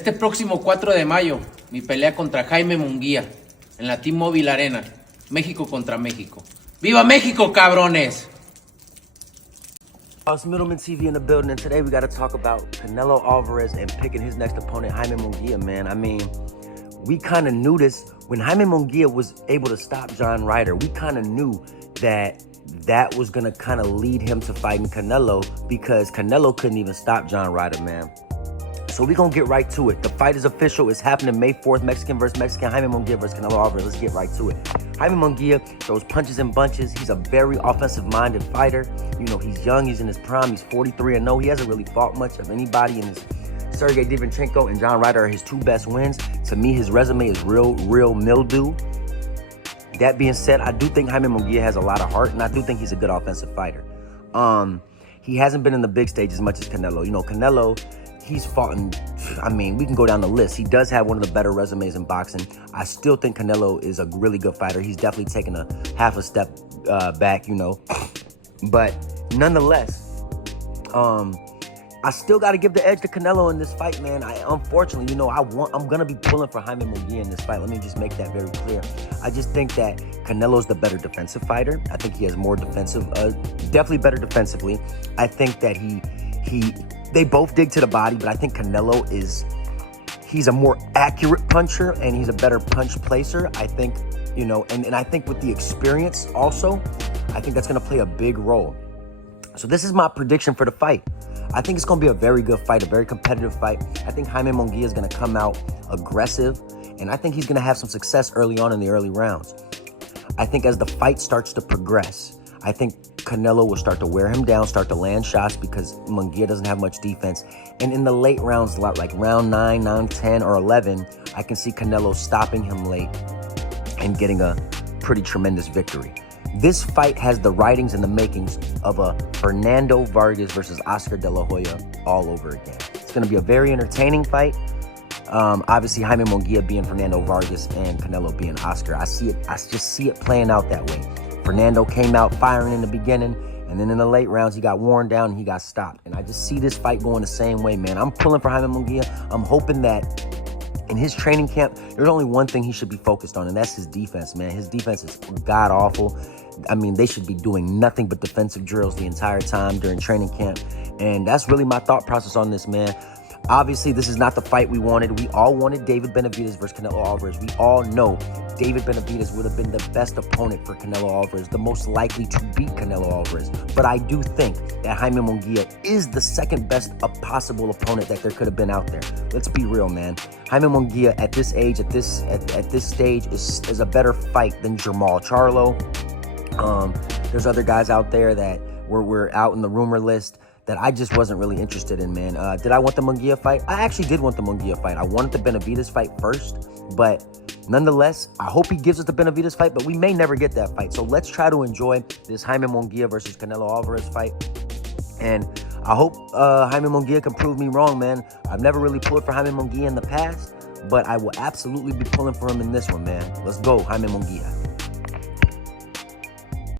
Este próximo 4 de mayo, mi pelea contra Jamie Munguia en la T-Mobile Arena, México contra México. ¡Viva México, cabrones! It's Middleman TV in the building, and today we got to talk about Canelo Alvarez and picking his next opponent, Jamie Munguia, man. I mean, we kind of knew this. When Jamie Munguia was able to stop John Ryder, we kind of knew that that was going to kind of lead him to fighting Canelo, because Canelo couldn't even stop John Ryder, man. So we're going to get right to it. The fight is official. It's happening May 4th, Mexican versus Mexican. Jamie Munguia versus Canelo Alvarez. Let's get right to it. Jamie Munguia throws punches and bunches. He's a very offensive-minded fighter. You know, he's young. He's in his prime. He's 43-0. He hasn't really fought much of anybody in his... Sergey Divinchenko and John Ryder are his two best wins. To me, his resume is real mildew. That being said, I do think Jamie Munguia has a lot of heart, and I do think he's a good offensive fighter. He hasn't been in the big stage as much as Canelo. You know, Canelo... he's fought in, I mean, we can go down the list. He does have one of the better resumes in boxing. I still think Canelo is a really good fighter. He's definitely taken a half a step back, you know. But nonetheless, I still got to give the edge to Canelo in this fight, man. Unfortunately, you know, I'm going to be pulling for Jamie Munguia in this fight. Let me just make that very clear. I just think that Canelo's the better defensive fighter. I think he has more defensive, definitely better defensively. I think that they both dig to the body, but I think Canelo he's a more accurate puncher and he's a better punch placer. I think, you know, and I think with the experience also, I think that's going to play a big role. So this is my prediction for the fight. I think it's going to be a very good fight, a very competitive fight. I think Jamie Munguia is going to come out aggressive, and I think he's going to have some success early on in the early rounds. I think as the fight starts to progress, I think Canelo will start to wear him down, start to land shots, because Munguia doesn't have much defense. And in the late rounds, like round 9, round 10, or 11, I can see Canelo stopping him late and getting a pretty tremendous victory. This fight has the writings and the makings of a Fernando Vargas versus Oscar De La Hoya all over again. It's going to be a very entertaining fight. Obviously, Jamie Munguia being Fernando Vargas and Canelo being Oscar. I just see it playing out that way. Fernando came out firing in the beginning, and then in the late rounds, he got worn down and he got stopped. And I just see this fight going the same way, man. I'm pulling for Jamie Munguia. I'm hoping that in his training camp, there's only one thing he should be focused on, and that's his defense, man. His defense is god-awful. I mean, they should be doing nothing but defensive drills the entire time during training camp. And that's really my thought process on this, man. Obviously, this is not the fight we wanted. We all wanted David Benavidez versus Canelo Alvarez. We all know David Benavidez would have been the best opponent for Canelo Alvarez, the most likely to beat Canelo Alvarez. But I do think that Jamie Munguia is the second best possible opponent that there could have been out there. Let's be real, man. Jamie Munguia at this age, at this stage, is a better fight than Jamal Charlo. There's other guys out there that were out in the rumor list that I just wasn't really interested in, man. Did I want the Munguia fight? I actually did want the Munguia fight. I wanted the Benavidez fight first, but nonetheless, I hope he gives us the Benavidez fight, but we may never get that fight. So let's try to enjoy this Jamie Munguia versus Canelo Alvarez fight. And I hope Jamie Munguia can prove me wrong, man. I've never really pulled for Jamie Munguia in the past, but I will absolutely be pulling for him in this one, man. Let's go, Jamie Munguia.